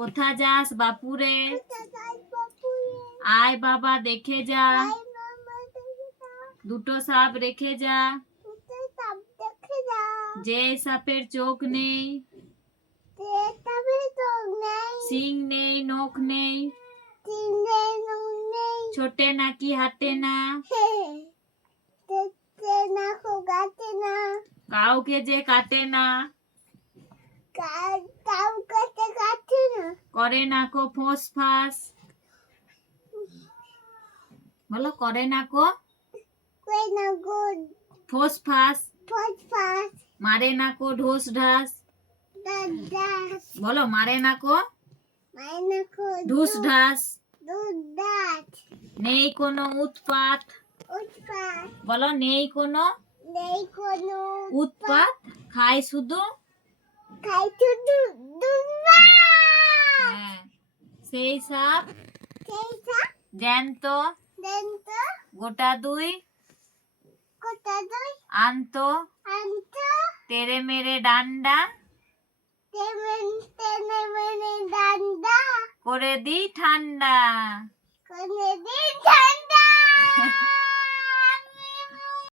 কোথা যাস বাপুরে? আয় বাবা দেখে যা, দুটো সাপ রেখে যা। যে সাপের চোখ নেই, সিং নেই, নখ নেই, ছোটে নাকি হাঁটে না, কাউকে যে কাটে না, করে না কো ফোঁস ফাঁস। বলো করে না কো ফোঁস ফাঁস, মারে না কো ঢোস ঢাস। বলো মারে না কো ঢুস ঢাস। নেই কোনো উৎপাত। বলো নেই কোনো উৎপাত, খায় শুধু। হ্যাঁ, সেই সাপ জ্যান্ত গোটা দুই আনতো, তেরে মেরে ডান্ডা করে দি ঠান্ডা।